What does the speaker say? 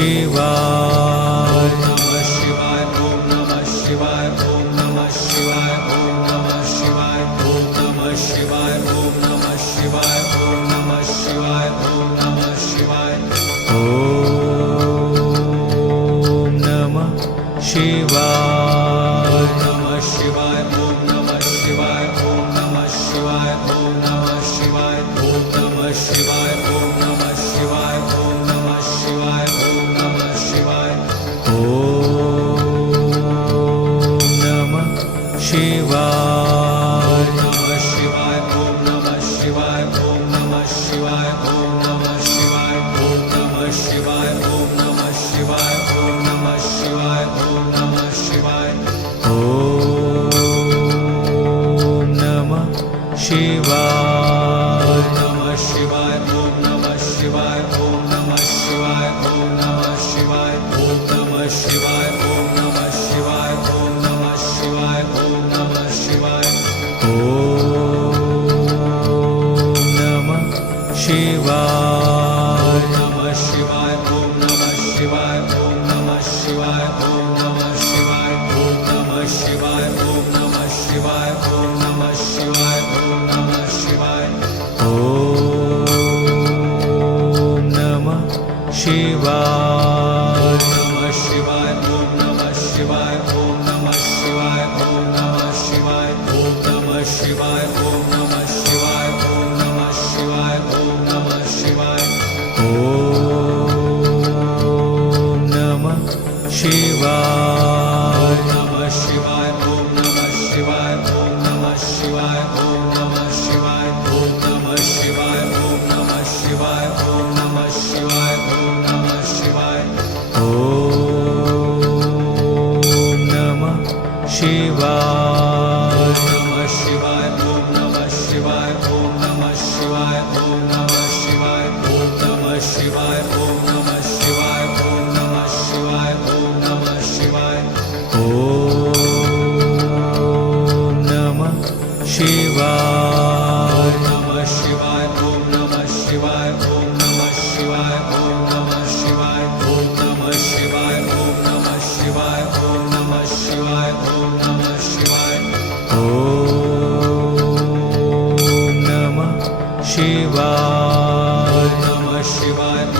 शिवाय नमः शिवाय ओम नमः शिवाय ओम नमः शिवाय ओम नमः शिवाय ओम नमः शिवाय ओम नमः शिवाय ओम नमः शिवाय ओम नमः शिवाय ओम नमः शिवाय नमः शिवाय ओम नमः शिवाय ओम नमः शिवाय ओम नमः शिवाय ओम नमः शिवाय ओम नमः शिवाय ओम नमः शिवाय ओम नमः शिवाय ओम नमः शिवाय नमः शिवाय ओम नमः शिवाय ओम नमः शिवाय ओम नमः शिवाय ओम नमः शिवाय ओम नमः शिवाय ओम नमः शिवाय ओम नमः शिवाय ओम नमः शिवाय नमः शिवाय ओम नमः शिवाय ओम नमः शिवाय ओम नमः शिवाय ओम नमः शिवाय ओम नमः शिवाय ओम नमः शिवाय ओम नमः शिवाय ओम नमः शिवाय नमः शिवाय ओम नमः शिवाय ओम नमः शिवाय ओम नमः शिवाय ओम नमः शिवाय ओम नमः शिवाय ओम नमः शिवाय ओम नमः शिवाय ओम नमः शिवाय नमः शिवाय ओम नमः शिवाय ओम नमः शिवाय ओम नमः शिवाय ओम नमः शिवाय ओम नमः शिवाय ओम नमः शिवाय ओम नमः शिवाय ओम नमः शिवाय नमः शिवाय ओम नमः शिवाय ओम नमः शिवाय ओम नमः शिवाय ओम नमः शिवाय ओम नमः शिवाय ओम नमः शिवाय ओम नमः शिवाय ओम नमः शिवाय नमः शिवाय ओम नमः शिवाय ओम नमः शिवाय ओम नमः शिवाय ओम नमः शिवाय ओम नमः शिवाय ओम नमः शिवाय ओम नमः शिवाय ओम नमः शिवाय नमः शिवाय ओम नमः शिवाय ओम नमः शिवाय ओम नमः शिवाय ओम नमः शिवाय ओम नमः शिवाय ओम नमः शिवाय ओम नमः शिवाय ओम नमः शिवाय नमः शिवाय